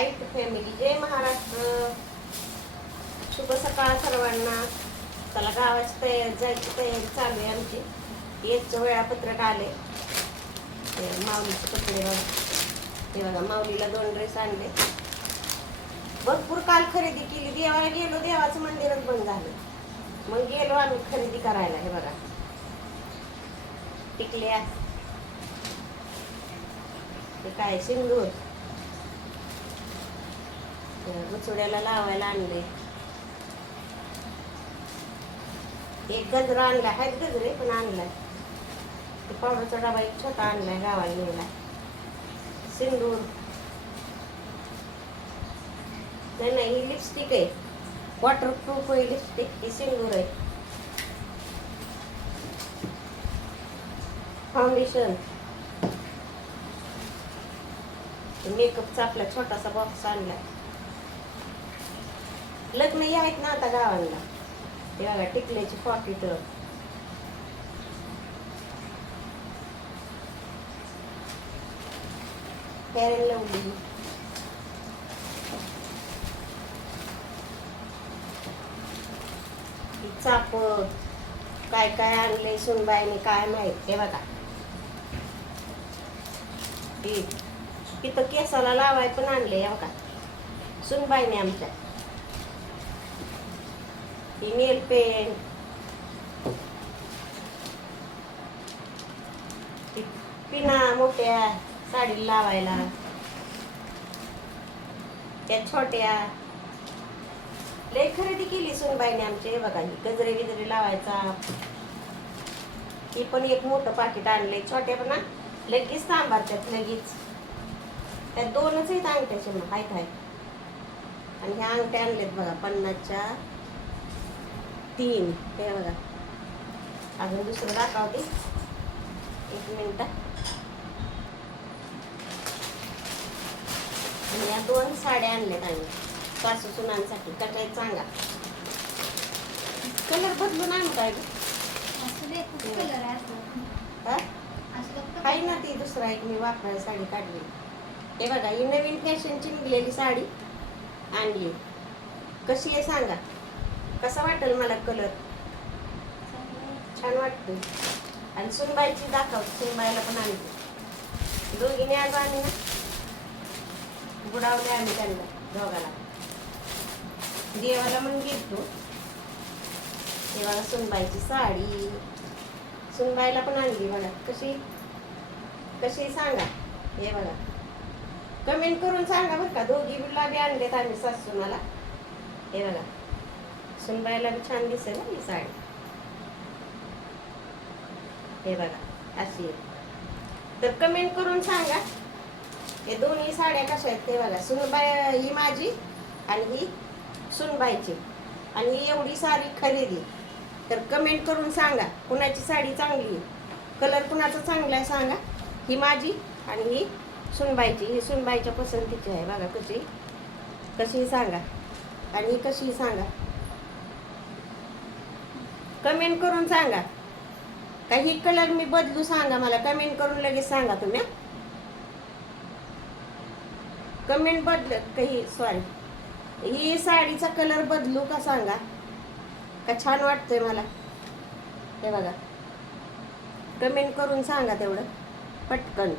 Hi family, जय महाराष्ट्र. शुभ सकाळ सर्वांना. चला गावाची तयारी, जायची तयारी चालू आहे आमची. याचं वेळापत्रक आले. माऊलीचे कपडे बघा, हे बघा माऊलीला 2 ड्रेस आणले. भरपूर काल खरेदी केली. देवाला गेलो, देवाचं मंदिरच बंद झालं. मग गेलो आम्ही खरेदी करायला. हे बघा टिकल्या, ते काय सिंदूर, गुचड्याला लावायला आणले. एक गजरा आणलाय, आहेत गजरे पण आणलाय. ते पावडरचा डबा एक छोटा आणलाय गावाला न्यायला. सिंदूर नाही, ही लिपस्टिक आहे, वॉटरप्रूफ आहे लिपस्टिक. ही सिंदूर आहे. फाउंडेशन, मेकअपचा आपला छोटासा बॉक्स आणलाय. लग्न हे आहेत ना आता गावाला. हे बघा टिकल्याची पॉकेट, फेअर अँड लवली, चाप, काय काय आणलंय सुनबाईने काय माहित. हे बघा तिथं केसाला लावाय पण आणले. हे बघा सुनबाईने आमच्या. ही नेल पेंट, पिना मोठ्या साडीला लावायला, त्या छोट्या. लय खरेदी केली सुनबाईने आमचे. बघा ही गजरे बिजरे लावायचा. ही पण एक मोठं पाकिट आणलंय. छोट्या पण लगेच सांभाळतात लगेच. त्यात 2च आहेत अंगठ्याचे, मग आहेत. आणि ह्या अंगठ्या आणल्यात बघा 50च्या 3. हे बघा अजून दुसरं दाखवते, 1 मिनिट. आणि या 2 साड्या आणल्यात आम्ही सासू सुनांसाठी. कटाय सांगा, कलर बदलून आणू काय काही ना. ती दुसरा एक मी वापरायला साडी काढली. हे बघा ही नवीन फॅशनची निघलेली साडी आणली. कशी आहे सांगा, कसा वाटेल मला कलर? छान वाटतो. आणि सुनबाईची दाखवते, सुनबाईला पण आणते. दोघीने आज आम्ही ना बुडावले आम्ही त्यांना दोघाला. देवाला मग घेतो. हे बघा सुनबाईची साडी, सुनबाईला पण आणली. बघा कशी कशी सांगा. हे बघा कमेंट करून सांगा बरं का. दोघी बी आणलेत आम्ही सासूनाला. हे बघा सुनबाईला बी छान दिसेल ना ही साडी. हे बघा अशी आहे. तर कमेंट करून सांगा हे दोन्ही साड्या कशा आहेत. ते बघा सुनबाई ही माझी आणि ही सुनबाईची. आणि ही एवढी सारी खरेदी. तर कमेंट करून सांगा कुणाची साडी चांगली आहे, कलर कुणाचा चांगला आहे सांगा. ही माझी आणि ही सुनबाईची. ही सुनबाईच्या पसंतीची आहे. बघा कशी कशी सांगा. आणि ही कशी सांगा. कमेंट करून सांगा. काही कलर मी बदलू सांगा मला. कमेंट करून लगेच सांगा तुम्ही. कमेंट बदल काही सॉरी ही साडीचा कलर बदलू का सांगा. का छान वाटतंय मला. हे बघा कमेंट करून सांगा तेवढं पटकन.